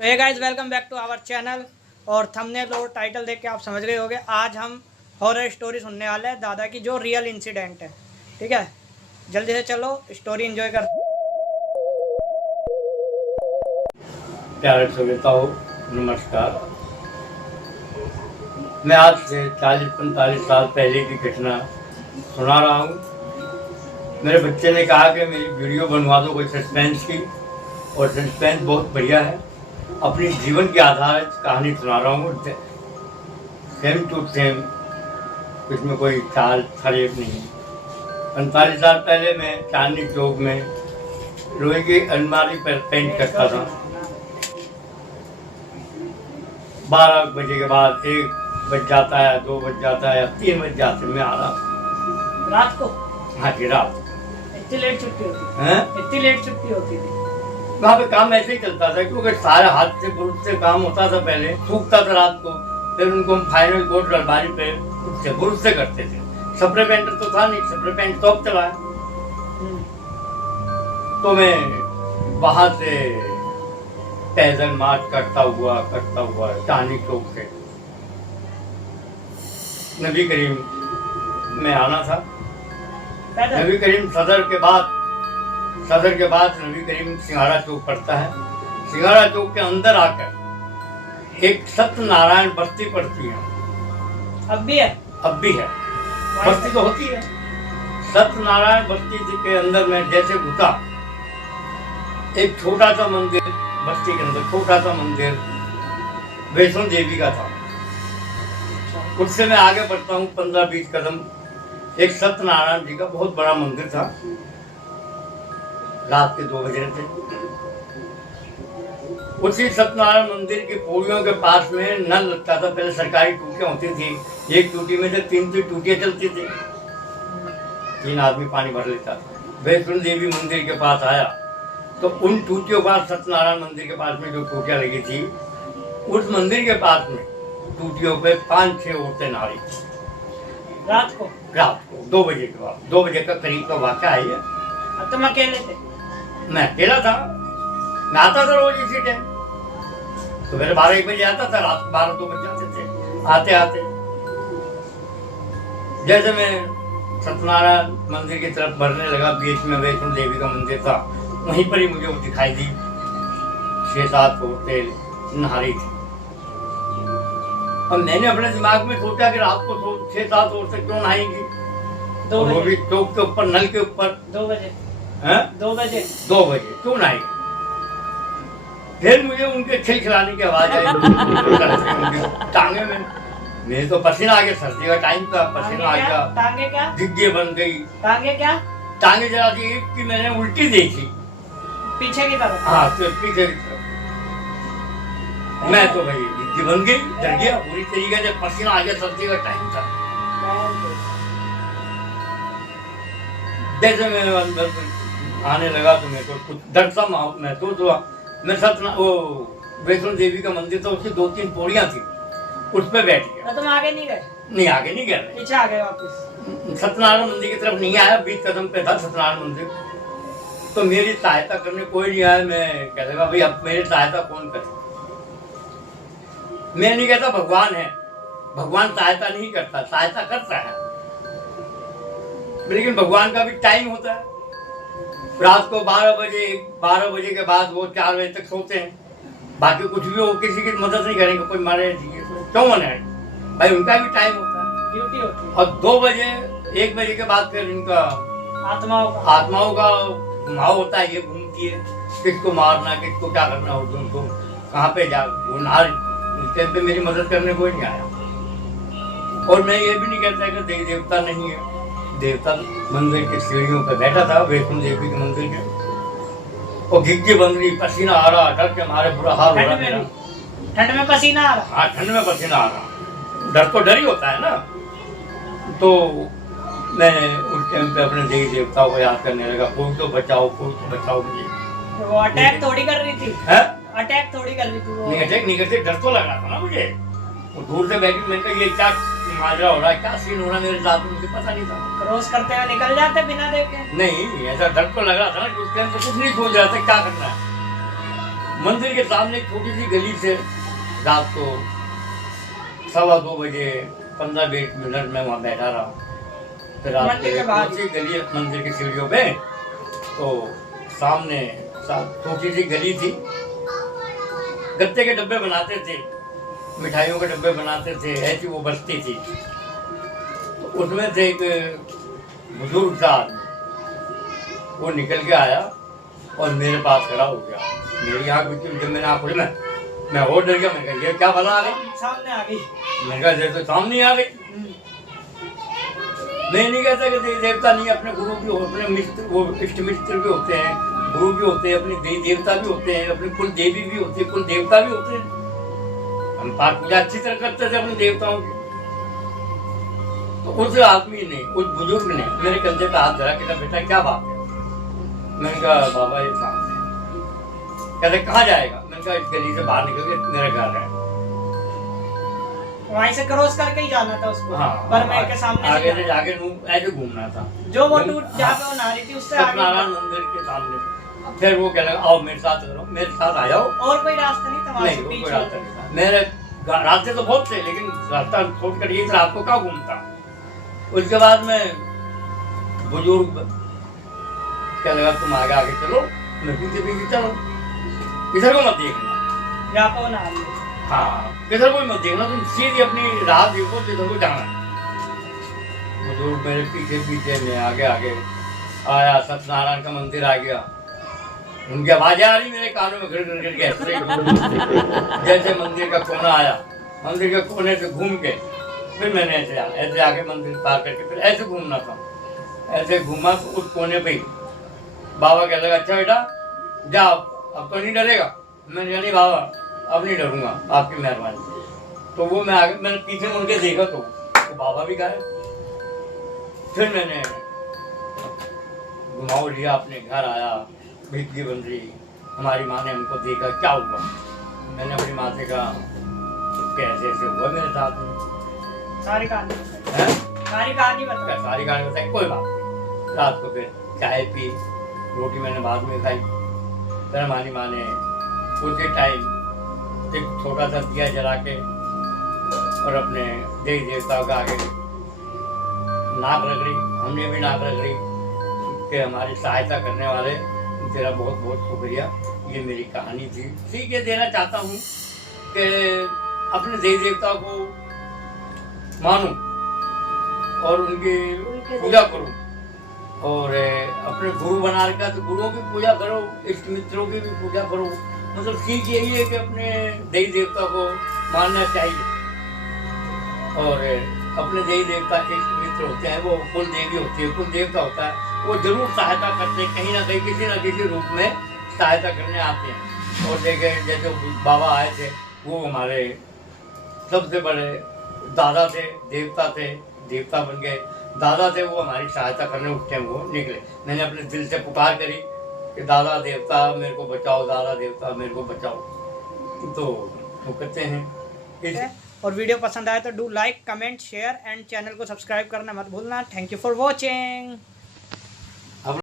तो hey guys, welcome back to our channel. और thumbnail और टाइटल देख के आप समझ गए होंगे, आज हम हॉरर स्टोरी सुनने वाले हैं दादा की, जो रियल इंसिडेंट है। ठीक है, जल्दी से चलो स्टोरी एंजॉय कर। प्यारे श्रोताओं, नमस्कार। मैं आज से 40-45 साल पहले की घटना सुना रहा हूँ। मेरे बच्चे ने कहा कि मेरी वीडियो बनवा दो कोई सस्पेंस की, और सस्पेंस बहुत बढ़िया है। अपनी जीवन के आधार कहानी सुना रहा हूँ, सेम टू सेम, इसमें कोई चाल फरेब नहीं। 45 साल पहले मैं चांदनी चौक में लोहे की अलमारी पर पेंट करता था। 12 बजे के बाद 1 बज जाता है, 2 बज जाता है, 3 बज जाते मैं आ रहा। रात को? हाँ जी, रात। इतनी लेट छुट्टी होती है? इतनी लेट छुट्टी होती थी? वहाँ पे काम ऐसे ही चलता था, क्योंकि सारे हाथ से बुरुश से काम होता था। पहले सूखता था रात को, फिर उनको हम फाइनल कोट अलमारी पे उससे बुरुश से करते थे। स्प्रे पेंटर तो था नहीं, स्प्रे पेंट तो अब चला है। तो मैं वहां से पैदल मार्च करता हुआ चांदनी चौक से नबी करीम में आना था। नबी करीम सदर के बाद नबी करीम सिंघाड़ा चौक पड़ता है। सिंघाड़ा चौक के अंदर आकर एक सत्यनारायण बस्ती पड़ती है। अब भी है? अब भी है, बस्ती तो होती है। सत्यनारायण बस्ती के अंदर में जैसे घुसा, एक छोटा सा मंदिर, बस्ती के अंदर छोटा सा मंदिर वैष्णो देवी का था। उससे मैं आगे बढ़ता हूँ 15-20 कदम, एक सत्यनारायण जी का बहुत बड़ा मंदिर था। रात के 2 बजे थे। उसी सत्यनारायण मंदिर की पौड़ियों के पास में नल लगता था। पहले सरकारी टूटियां होती थी, एक टूटी में से 3 टूटियां चलती थी, 3 आदमी पानी भर लेता था। वैष्णो देवी मंदिर के पास आया तो उन टूटियों का, सत्यनारायण मंदिर के पास में जो टूटियां लगी थी, उस मंदिर के पास में टूटियों पे 5-6 औरतें नहा रही थी। रात को? रात को 2 बजे के बाद, 2 बजे का करीब का वाक़या है। अब तुम अकेले थे? मैं अकेला था, नहाता था रोज इसी टाइम। तो मेरे 12-1 बजे आता था, रात को 12-2 बज जाते थे आते आते। जैसे मैं सत्यनारायण मंदिर की तरफ बढ़ने लगा, बीच में वैष्णो देवी का मंदिर था, वहीं पर ही मुझे वो दिखाई दी। 6-7 औरतें नहा रही थी। और मैंने अपने दिमाग में सोचा कि रात को 6-7 औरतें क्यों नहाएंगी, वो भी चौक के ऊपर, नल के ऊपर। 2 बजे? 2 बजे? 2 बजे क्यों नहाएंगे? फिर मुझे उनके खिलखिलाने की आवाज आई टांगे में। मेरे तो पसीना आ गया, सर्दी का टाइम था, पसीना आ गया। टांगे क्या? गिग्गे बन गई। टांगे क्या? टांगे जरा सी एक की मैंने उल्टी देखी, पीछे की तरफ? हाँ, तो पीछे की तरफ। मैं तो भाई गिग्गी बन गई, डर गया पूरी तरीके से, पसीना आ गया, सर्दी का टाइम था। जैसे मैं अंदर आने लगा तो मेरे को कुछ डर सा महसूस हुआ। मैं वो वैष्णो देवी का मंदिर था, उसकी 2-3 पौड़ियां थी, उस पर बैठ गया। तो तुम आगे नहीं गए? नहीं, आगे नहीं गया, पीछे आ गए वापस? सत्यनारायण मंदिर की तरफ नहीं आया, 20 कदम पे था सत्यनारायण मंदिर। तो मेरी सहायता करने कोई नहीं आया। मैं कह लगा भाई अब मेरी सहायता कौन करे? मैं नहीं कहता भगवान है, भगवान सहायता नहीं करता, सहायता करता है, लेकिन भगवान का भी टाइम होता है। रात को 12 बजे के बाद वो 4 बजे तक सोते हैं। बाकी कुछ भी हो, किसी की मदद नहीं करेंगे, कोई मारे क्यों मनाए भाई, उनका भी टाइम होता है, ड्यूटी होती है। और 2 बजे 1 बजे के बाद फिर इनका आत्माओं का घुमाव होता है। ये घूमती है, किसको मारना, किसको क्या करना हो, उनको कहाँ पे जा पे मेरी मदद करने कोई नहीं आया। और मैं ये भी नहीं कहता कि देवी देवता नहीं है। देवता मंदिर की सीढ़ियों पर बैठा था, वैष्णो देवी के मंदिर के, और गिग्गी बन रही, पसीना आ रहा, डर के हमारे बुरा हाल हो रहा। ठंड में पसीना आ रहा? हाँ, ठंड में पसीना आ रहा। डर तो डर ही होता है ना। तो मैं उस टाइम पे अपने देवी देवताओं को याद करने लगा, कोई तो बचाओ मुझे। वो अटैक थोड़ी कर रही थी? अटैक थोड़ी कर रही थी वो? नहीं, अटैक नहीं करती, डर तो लग रहा था ना मुझे। वो दूर से बैठी, मैंने कहा ये क्या माजरा हो रहा है, क्या सीन हो रहा है मेरे साथ, मुझे पता नहीं था। क्रॉस करते हुए निकल जाते बिना देखे? नहीं, ऐसा डर तो लग रहा था ना, उस टाइम तो कुछ नहीं सोच रहा था क्या करना है। मंदिर के सामने एक छोटी सी गली से रात को 2:15 बजे 15-20 मिनट में वहाँ बैठा रहा। फिर रात मंदिर के बाहर छोटी सी गली है मंदिर की सीढ़ियों पे, तो सामने छोटी सी गली थी, गत्ते के डब्बे बनाते थे, मिठाइयों के डब्बे बनाते थे, ऐसी वो बस्ती थी। तो उसमें से एक बुजुर्ग था आदमी, वो निकल के आया और मेरे पास खड़ा हो गया। मेरी आँख बिल्कुल, जब मैंने आँख खोली मैं और डर गया। मैंने कहा ये क्या भला आ गई, सामने आ गई। मैंने कहा जैसे सामने आ गई। मैं नहीं कहता कि देवी देवता नहीं, अपने गुरु भी होते हैं, मित्र वो इष्ट मित्र भी होते हैं, गुरु भी होते हैं, अपने देवी देवता भी होते हैं, अपने कुल देवी भी होते हैं, कुल देवता भी होते हैं। हम पाठ पूजा अच्छी तरह करते थे अपने देवताओं की। तो उस आदमी ने, उस बुजुर्ग ने मेरे कंधे पे हाथ धरा, कहता बेटा क्या बात है। मैंने कहा बाबा ये सामने। कहते कहाँ जाएगा। मैंने कहा इस गली से बाहर निकल के मेरा घर है। वहीं से क्रॉस करके ही जाना था उसको। हाँ, पर मैं के सामने आगे से जाके ऐसे घूमना था, जो वो टूट जहाँ पे वो नारी थी उससे आगे। सत्यनारायण मंदिर के सामने। फिर वो कह लगा आओ मेरे साथ करो, मेरे साथ आ जाओ। और कोई रास्ता नहीं था वहाँ से नहीं, कोई पीछे। रास्ता नहीं था। मेरे रास्ते तो बहुत थे, लेकिन रास्ता छोड़कर ये रात को क्या घूमता। उसके बाद में बुजुर्ग क्या लगा तुम आगे आगे चलो, मैं पीछे पीछे चलो, इधर को मत देखना। जहाँ पे वो नारी है। हाँ, इधर को मत देखना, तुम सीधी अपनी राह देखो जिधर को जाना है। बुजुर्ग मेरे पीछे पीछे, मैं आगे आगे आया, सत्यनारायण का मंदिर आ गया। उनकी आवाजें आ रही मेरे कानों में गिर गिर गिर के ऐसे। जैसे मंदिर का कोना आया, मंदिर के कोने से घूम के फिर मैंने ऐसे आके मंदिर पार करके फिर ऐसे घूमना था। ऐसे घूमा तो उस कोने पे ही बाबा कहने लगा अच्छा बेटा जाओ, अब तो नहीं डरेगा। मैंने कहा नहीं बाबा अब नहीं डरूंगा, आपकी मेहरबानी। तो वो मैं आगे, मैंने पीछे मुड़ के देखा तो बाबा भी गायब। फिर मैंने घुमाओ लिया, अपने घर आया, भिग्गी बन रही। हमारी माँ ने हमको देखा, क्या हुआ। मैंने अपनी माँ से कहा कैसे ऐसे हुआ मेरे साथ में। सारी कहानी है? सारी कहानी बता। सारी कहानी बताई, कोई बात नहीं। रात को फिर चाय पी, रोटी मैंने बाद में खाई। फिर हमारी माँ ने उसी टाइम एक छोटा सा दिया जला के और अपने देवी देवताओं का आगे नाक रगड़ी। हमने भी नाक रगड़ी कि हमारी सहायता करने वाले तेरा बहुत बहुत शुक्रिया। ये मेरी कहानी थी। ठीक है, देना चाहता हूँ कि अपने देवी देवताओं को मानो और उनकी पूजा करो, और अपने गुरु बना रखा तो गुरुओं की पूजा करो, इष्ट मित्रों की भी पूजा करो। मतलब सीख यही है कि अपने देवी देवता को मानना चाहिए, और अपने देवी देवता के इष्ट मित्र होते हैं, वो कुल देवी होती है, कुल देवता होता है, वो जरूर सहायता करते हैं, कहीं ना कहीं किसी न किसी रूप में सहायता करने आते हैं। और देखे जैसे बाबा आए थे, वो हमारे सबसे बड़े दादा थे, देवता बन गए। दादा थे, वो हमारी सहायता करने उठते हैं, वो निकले। मैंने अपने दिल से पुकार करी कि दादा देवता मेरे को बचाओ, दादा देवता मेरे को बचाओ। तो वो कहते हैं। और वीडियो पसंद आए तो do like, comment, share and channel को सब्सक्राइब करना मत भूलना। Thank you for watching.